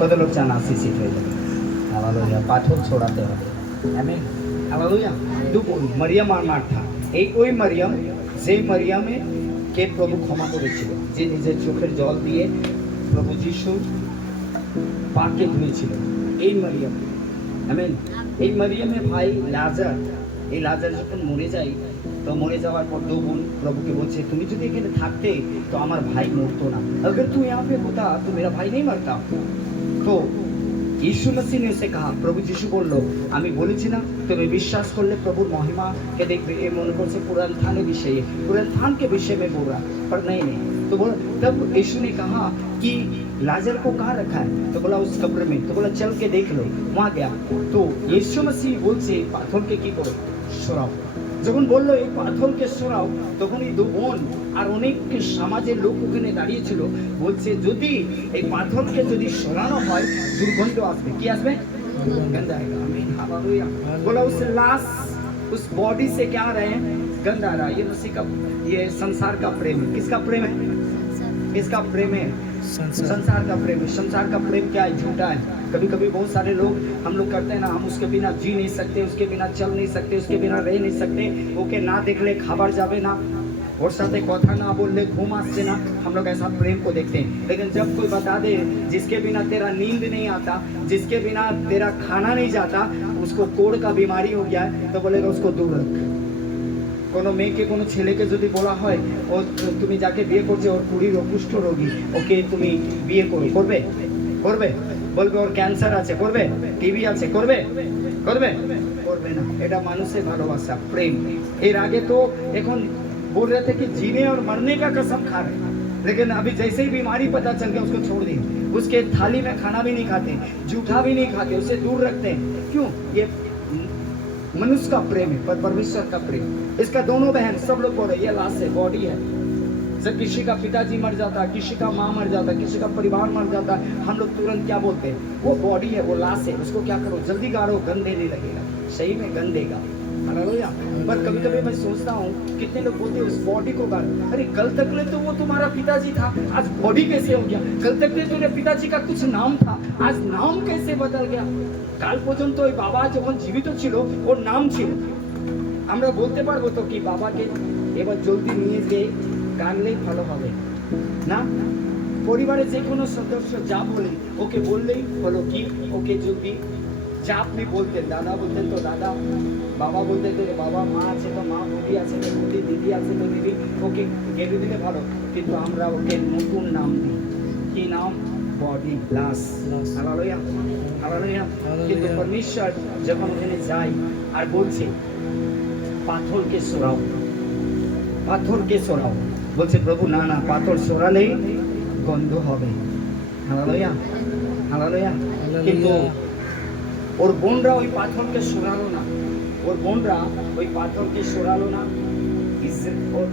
কত লোক চান আশীষিত হয়ে যাবে? হালেলুয়া। পাথর ছোড়াতে হবে। আমেন। হালেলুয়া। দেখুন মরিয়ম আর মার্থা, এই ওই মরিয়ম যে মরিয়মে কে প্রভু ক্ষমা করেছিল, যে নিজের চোখের জল দিয়ে প্রভু যিশু পাকে ধুয়েছিল, এই মরিয়ম। আমেন। এই মরিয়মের ভাই লাজার, এই লাজার যখন মরে যায়, তো মরে যাওয়ার পর দু বোন প্রভুকে বলছে, তুমি যদি এখানে থাকতে তো আমার ভাই মরতো না, अगर तू यहाँ पे होता तो मेरा भाई नहीं मरता। तो यीशु मसीह ने उसे कहा, प्रभु यीशु बोलो, আমি বলেছি না তুমি বিশ্বাস করলে প্রভুর মহিমা কে দেখবে। ये মনে করছে पुनरुत्थान के विषय, पुनरुत्थान के विषय में बोल रहा, पर नहीं। तो बोला, तब यीशु ने कहा कि लाजर को कहाँ रखा है? तो बोला उस कब्र में। तो बोला चल के देख लो। वहाँ गया तो यीशु मसीह बोलছে পাথরকে কি করো? সরাও। যখন বললো এই পাথরকে সরাও, তখন এই দু বোন আর অনেক সমাজের লোক ওখানে দাঁড়িয়ে ছিল, বলছে যদি এই পাথরকে যদি সরানো হয় দুর্গন্ধ আসবে। কি আসবে? गंदा आएगा। आमीन। हालेलुया। बोला उस लाश, उस बॉडी से क्या आ रहे हैं? गंद आ रहा है। ये मसीह का, ये संसार का प्रेम है। किसका प्रेम है? किसका प्रेम है? संसार का प्रेम है। संसार का प्रेम क्या है? झूठा है। कभी कभी बहुत सारे लोग हम लोग करते हैं ना, हम उसके बिना जी नहीं सकते, उसके बिना चल नहीं सकते, उसके बिना रह नहीं सकते, ओके ना देखले खाবার যাবে না, ওর সাথে কথা না বললে ঘুম আসছে না, हम लोग ऐसा प्रेम को देखते हैं। लेकिन जब कोई बता दे जिसके बिना तेरा नींद नहीं आता, जिसके बिना तेरा खाना नहीं जाता, उसको कोड़ का बीमारी हो गया है, तो बोलेगा उसको दूर रख। কোনো মেয়েকে কোনো ছেলেকে যদি বলা হয় ও তুমি যাকে বিয়ে করছো ওর কুড়ির অপুষ্ট রোগী, ওকে তুমি বিয়ে করো, করবে? করবে? বলবে ওর ক্যান্সার আছে, করবে? টিবি আছে, করবে? করবে? করবে না। এটা মানুষের ভালোবাসা, প্রেম। এর আগে তো এখন बोल रहे थे कि जीने और मरने का कसम खा रहे हैं, लेकिन अभी जैसे ही बीमारी पता चल गया उसको छोड़ दिए। उसके थाली में खाना भी नहीं खाते, जूठा भी नहीं खाते, उसे दूर रखते हैं। क्यों? ये मनुष्य का प्रेम है, पर परमेश्वर का प्रेम। इसका दोनों बहन सब लोग बोल रहे ये लाश है, बॉडी है। जब किसी का पिताजी मर जाता है, किसी का माँ मर जाता है, किसी का परिवार मर जाता है, हम लोग तुरंत क्या बोलते हैं? वो बॉडी है, वो लाश है, उसको क्या करो? जल्दी गाड़ो, गंदे नहीं लगेगा। सही में गंदेगा। हालेलुया। पर कभी कभी मैं सोचता हूँ कितने लोग बोलते हैं उस बॉडी को गाड़, अरे कल तक ले तो वो तुम्हारा पिताजी था, आज बॉडी कैसे हो गया? कल तक ले तुम्हारे पिताजी का कुछ नाम था, आज नाम कैसे बदल गया? কাল পর্যন্ত ওই বাবা যখন জীবিত ছিল ওর নাম ছিল, আমরা বলতে পারবো তো কি বাবাকে এবার জলদি নিয়ে যেয়ে গানলেই ভালো হবে না? পরিবারের যে কোনো সদস্য যা বলে ওকে বললেই হলো কি ওকে জলদি যা আপনি বলতেন, দাদা বলতেন তো দাদা, বাবা বলতেন তো বাবা, মা আছে তো মা, বৌদি আছে তো বৌদি, দিদি আছে তো দিদি, ওকে গেলে দিলে ভালো। কিন্তু আমরা ওকে নতুন নাম দিই। কি নাম? বডি, লাশ। হালেলুয়া। হালেলুয়া। কিন্তু পরমেশ্বর যখন ওখানে যায় আর বলছে পাথরকে সরাও, পাথরকে সরাও, বলছে প্রভু না না, পাথর সরালেই গন্ধ হবে। হালেলুয়া। হালেলুয়া। কিন্তু ওর বোনরা ওই পাথরকে সরালো না, ওর বোনরা ওই পাথরকে সরালো না।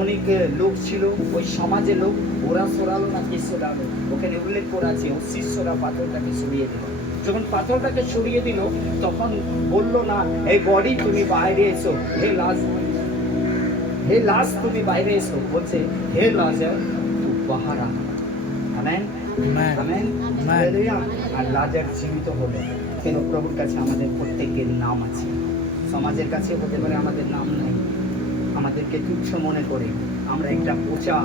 অনেক লোক ছিল ওই সমাজের লোক, ওরা সরালো না। কে সরালো? ওখানে উল্লেখ করা আছে ওর শিষ্যরা পাথরটাকে সরিয়ে দিল। যখন পাথরটাকে সরিয়ে দিল তখন বললো না এই বডি তুমি বাইরে এসো, হে লাশ, হে লাশ তুমি বাইরে এসো। বলছে হে লাজার তুই বাহার আ। আমেন। আমেন। হালেলুয়া। আর লাজার জীবিত হলো। কেন? প্রভুর কাছে আমাদের প্রত্যেকের নাম আছে, সমাজের কাছে হতে পারে আমাদের নাম নাই, আমাদেরকে তুচ্ছ মনে করে, আমরা একটা পচা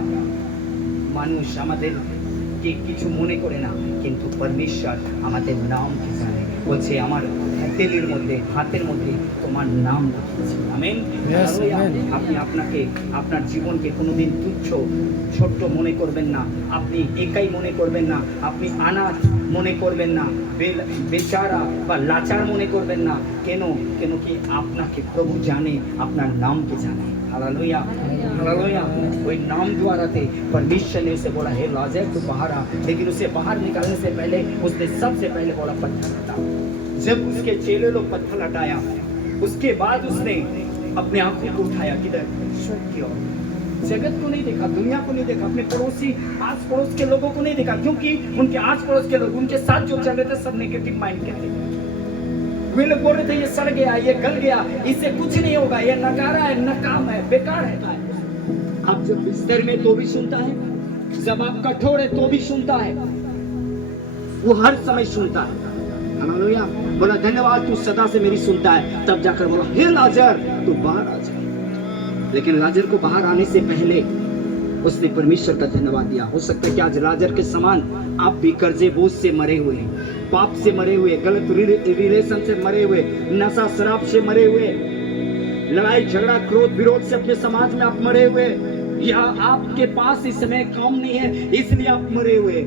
মানুষ, আমাদেরকে কিছু মনে করে না, কিন্তু পরমেশ্বর আমাদের নামকে জানে। বলছে আমার তেলের মধ্যে, হাতের মধ্যে তোমার নাম লিখেছি। আমেন। আপনি আপনাকে, আপনার জীবনকে কোনোদিন তুচ্ছ ছোট্ট মনে করবেন না, আপনি একাই মনে করবেন না, আপনি অনাথ মনে করবেন না, বেচারা বা লাচার মনে করবেন না। কেন? কেন কি আপনাকে প্রভু জানে, আপনার নামকে জানে। हालेलुया। हालेलुया। वही नाम द्वारा थे परमेश्वर ने उसे बोला हे लाजर तू बाहर आ, लेकिन उसे बाहर निकालने से पहले उसने सबसे पहले बोला पत्थर हटा। जब उसके चेले लोग पत्थर हटाया उसके बाद उसने अपने आंखों को उठाया, किधर? ईश्वर की ओर। जगत को नहीं देखा, दुनिया को नहीं देखा, अपने पड़ोसी आस पड़ोस के लोगों को नहीं देखा, क्योंकि उनके आस पड़ोस के लोग, उनके साथ जो चल रहे थे सब नेगेटिव माइंड के थे। वे लोग बोल रहे थे ये सड़ गया, ये गल गया, इससे कुछ नहीं होगा, ये नकारा है, नकाम है, बेकार है। आप जब बिस्तर में तो भी सुनता है, जब आप कठोर है तो भी सुनता है। वो हर समय सुनता है। हालेलुया। बोला धन्यवाद तू सदा से मेरी सुनता है। तब जाकर बोला हे लाजर तू बाहर आ जा। लेकिन लाजर को बाहर आने से पहले उसने परमेश्वर का धन्यवाद दिया। हो सकता है कि आज लाजर के समान आप भी कर्जे बोझ से मरे हुए हैं, पाप से मरे हुए, गलत रिलेशन से मरे हुए, नशा शराब से मरे हुए, लड़ाई झगड़ा क्रोध विरोध से अपने समाज में आप मरे हुए, या आपके पास इस समय काम नहीं है इसलिए आप मरे हुए।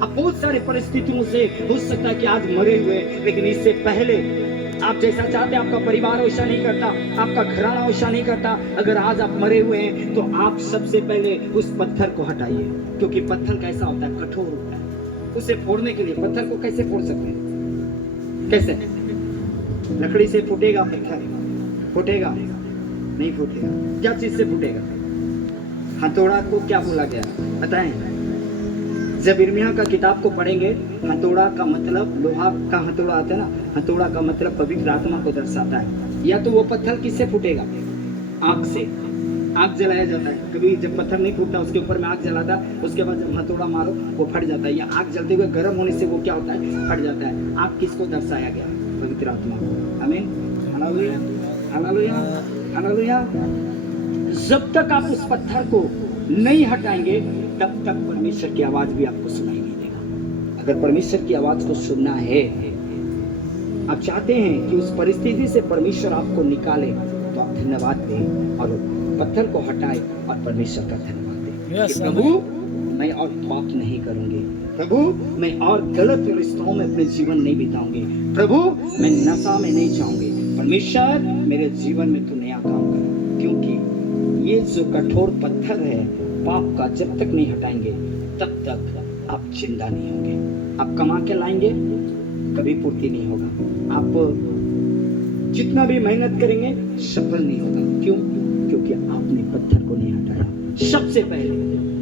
आप बहुत सारे परिस्थितियों से हो सकता है कि आज मरे हुए, लेकिन इससे पहले आप जैसा चाहते हैं आपका परिवार वैसा नहीं करता, आपका घराना वैसा नहीं करता। अगर आज आप मरे हुए हैं तो आप सबसे पहले उस पत्थर को हटाइए, क्योंकि पत्थर कैसा होता है, कठोर होता है। उसे फोड़ने के लिए पत्थर को कैसे फोड़ सकते हैं? कैसे? लकड़ी से फूटेगा पत्थर? फूटेगा नहीं फूटेगा। क्या चीज से फूटेगा? हथौड़ा को क्या बोला गया बताएं? जब यिर्मयाह का किताब को पढ़ेंगे, हथौड़ा का मतलब लोहा का हथौड़ा आता है ना, हथौड़ा का मतलब पवित्र आत्मा को दर्शाता है। या तो वो पत्थर किससे फूटेगा? आग से। आग जलाया जाता है। कभी जब पत्थर नहीं फूटता उसके ऊपर में आग जलाता है, उसके बाद जब हथौड़ा मारो वो फट जाता है। या आग जलते हुए गर्म होने से वो क्या होता है, फट जाता है। आग किसको दर्शाया गया? पवित्र आत्मा को। आमीन। Hallelujah hallelujah hallelujah. जब तक आप उस पत्थर को नहीं हटाएंगे तब तक परमेश्वर की आवाज भी आपको सुनाई नहीं देगा। अगर परमेश्वर की आवाज को सुनना है, आप चाहते हैं कि उस परिस्थिति से परमेश्वर आपको निकाले, तो आप धन्यवाद दें और पत्थर को हटाए और परमेश्वर का धन्यवाद दें कि प्रभु मैं और पाप नहीं करूंगी, प्रभु मैं और गलत रिश्तों में अपने जीवन नहीं बिताऊंगी, प्रभु मैं नशा में नहीं जाऊंगी। परमेश्वर मेरे जीवन में तू नया काम कर, क्योंकि ये जो कठोर पत्थर है पाप का, जब तक नहीं हटाएंगे तब तक आप जिंदा नहीं होंगे। आप कमा के लाएंगे कभी पूर्ति नहीं होगा। आप जितना भी मेहनत करेंगे सफल नहीं होगा। क्यों? क्योंकि आपने पत्थर को नहीं हटाया। सबसे पहले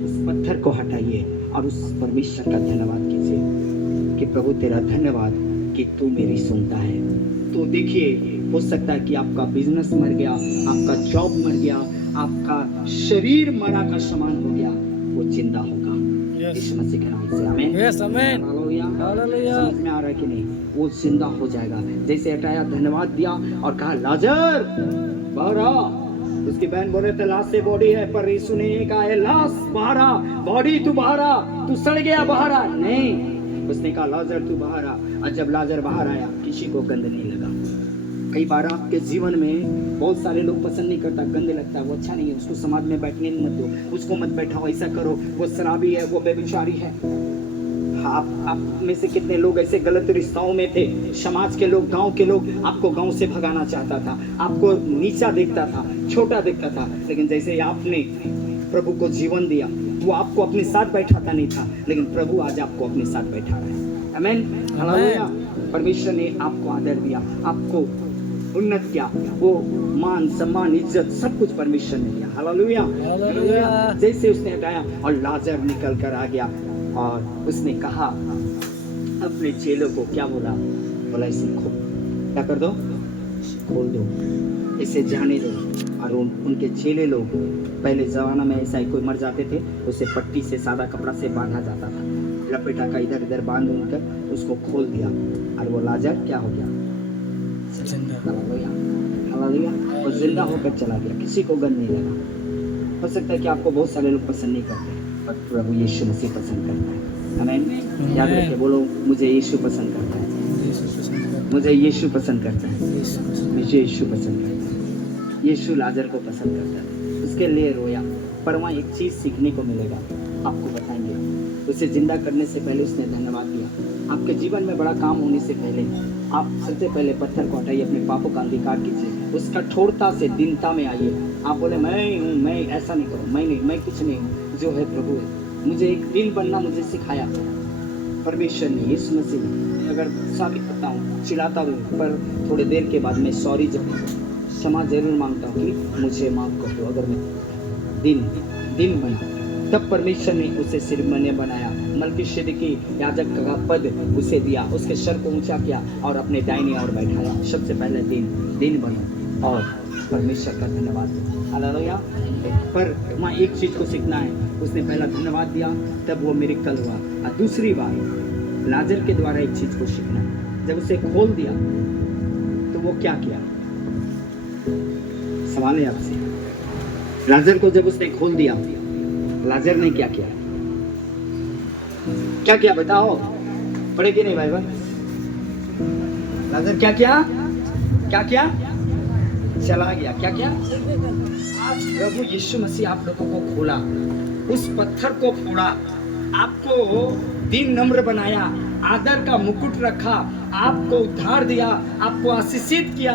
उस पत्थर को हटाइए और उस परमेश्वर का धन्यवाद कीजिए कि प्रभु तेरा धन्यवाद कि तू मेरी सुनता है। तो देखिए, हो सकता है कि आपका बिजनेस मर गया, आपका जॉब मर गया, आपका शरीर मरा का समान हो गया, वो जिंदा होगा यीशु मसीह के नाम से। आमीन। यस आमीन। Hallelujah hallelujah. समझ में आ रहा है कि नहीं? वो जिंदा हो जाएगा। जैसे हटाया, धन्यवाद दिया और कहा लाजर बाहर आ। उसकी बहन बोल रहे थे लाश से बॉडी है, पर यीशु ने कहा है लाश बाहर आ, बॉडी तू बाहर आ, तू सड़ गया बाहर आ। नहीं, उसने कहा लाजर तू बाहर आ। और जब लाजर बाहर आया किसी को गंध नहीं लगा। कई बार आपके जीवन में बहुत सारे लोग पसंद नहीं करता, गंदे लगता है, वो अच्छा नहीं है, उसको समाज में बैठने मत दो, उसको मत बैठाओ, ऐसा करो, वो शराबी है, वो बेविचारी है। आप में से कितने लोग ऐसे गलत रिश्तों में थे? समाज के लोग, गांव के लोग आपको गांव से भगाना चाहता था, आपको नीचा देखता था, छोटा देखता था, लेकिन जैसे आपने प्रभु को जीवन दिया, वो आपको अपने साथ बैठाता नहीं था, लेकिन प्रभु आज आपको अपने साथ बैठा रहा है। आमीन हालेलुया। परमेश्वर ने आपको आदर दिया, आपको उन्नत किया, वो मान सम्मान इज्जत सब कुछ परमेश्वर ने दिया। Hallelujah hallelujah. जैसे उसने हटाया और लाजर निकल कर आ गया और उसने कहा अपने चेलों को, क्या बोला? बोला इसे क्या कर दो, खोल दो, इसे जाने दो। और उनके चेले लोग, पहले जमाना में ऐसा ही कोई मर जाते थे, उसे पट्टी से, सादा कपड़ा से बांधा जाता था, लपेटा का इधर इधर बांध कर उसको खोल दिया और वो लाजर क्या हो गया? हालेलुया। और जिंदा होकर चला गया, किसी को गंध नहीं लगा। हो सकता है कि आपको बहुत सारे लोग पसंद नहीं करते, पर प्रभु यीशु मसीह पसंद करता है। आमीन। याद रखिए, बोलो मुझे यीशु पसंद करता है, मुझे यीशु पसंद करता है, मुझे यीशु पसंद करता है। यीशु लाजर को पसंद करता है, उसके लिए रोया, पर वहाँ एक चीज सीखने को मिलेगा, आपको बताएंगे। उसे जिंदा करने से पहले उसने धन्यवाद दिया। आपके जीवन में बड़ा काम होने से पहले आप सबसे पहले पत्थर को हटाइए, अपने पापों का अंगीकार कीजिए, उस कठोरता से दीनता में आइए। आप बोले मैं हूँ, मैं ऐसा नहीं करूँ, मैं नहीं, मैं कुछ नहीं हूँ, जो है प्रभु है। मुझे एक दिन बनना मुझे सिखाया परमेश्वर ने, यीशु मसीह ने। अगर साबित करता हूँ, चिल्लाता हूँ, पर थोड़ी देर के बाद मैं सॉरी क्षमा जरूर मांगता हूँ कि मुझे माफ कर दो। अगर मैं दिन बना, तब परमेश्वर ने उसे सिरमने बनाया, मलकीशेदेकी याजक का पद उसे दिया, उसके सर को ऊंचा किया और अपने दाहिने ओर बैठाया। सबसे पहले दिन बनो और परमेश्वर का धन्यवाद दो। हालेलुया। पर वहाँ एक चीज को सीखना है, उसने पहला धन्यवाद दिया, तब वो मिरेकल हुआ। और दूसरी बार लाजर के द्वारा एक चीज को सीखना। जब उसे खोल दिया तो वो क्या किया? सवाल है आपसे। लाजर को जब उसने खोल दिया, लाजर ने क्या किया? क्या किया बताओ? पढ़े कि नहीं बाइबल? लाजर क्या किया? क्या किया? चला गया। क्या किया? आज प्रभु यीशु मसीह आप लोगों को खोला, उस पत्थर को फोड़ा, आपको दीन नम्र बनाया, आदर का मुकुट रखा, आपको उद्धार दिया, आपको आशीषित किया।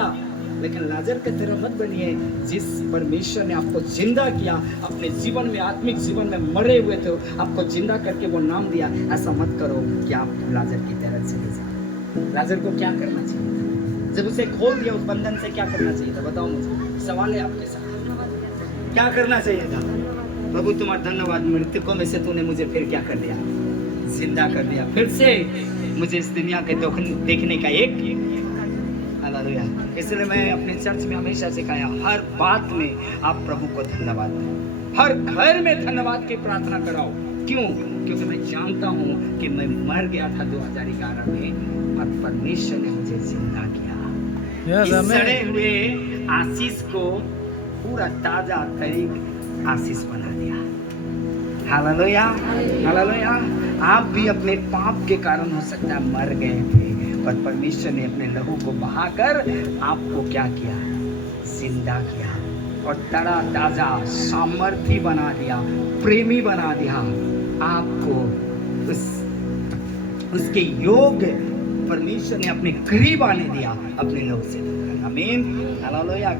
लेकिन लाजर के तरह मत बनिए। जिस परमेश्वर ने आपको जिंदा किया, अपने जीवन में, आत्मिक जीवन में मरे हुए थे, आपको जिंदा करके वो नाम दिया, ऐसा मत करो कि आप लाजर की तरह चले जाओ। लाजर को क्या करना चाहिए था? जब उसे खोल दिया उस बंधन से, क्या करना चाहिए था? बताओ मुझे, सवाल है आपके साथ। क्या करना चाहिए था? प्रभु तुम्हारा धन्यवाद, मृतकों में से तूने मुझे फिर क्या कर दिया? जिंदा कर दिया। फिर से मुझे इस दुनिया के देखने का एक हालेलुया। इसलिए मैं अपने चर्च में हमेशा सिखाया, हर बात में आप प्रभु को धन्यवाद दो, हर घर में धन्यवाद की प्रार्थना कराओ। क्यों? क्योंकि मैं जानता हूँ कि मैं मर गया था 2011 में और परमेश्वर ने मुझे जिंदा किया। इस सड़े हुए आशीष को पूरा ताजा तरीक आशीष बना दिया। Hallelujah, hallelujah. आप भी अपने पाप के कारण हो सकता है मर गए थे, पर परमेश्वर ने अपने लहू को बहाकर आपको क्या किया? जिंदा किया और तड़ा ताजा सामर्थी बना दिया, प्रेमी बना दिया। आपको उसके योग परमेश्वर ने अपने करीब आने दिया, अपने लहू से। आमीन, हालेलुया।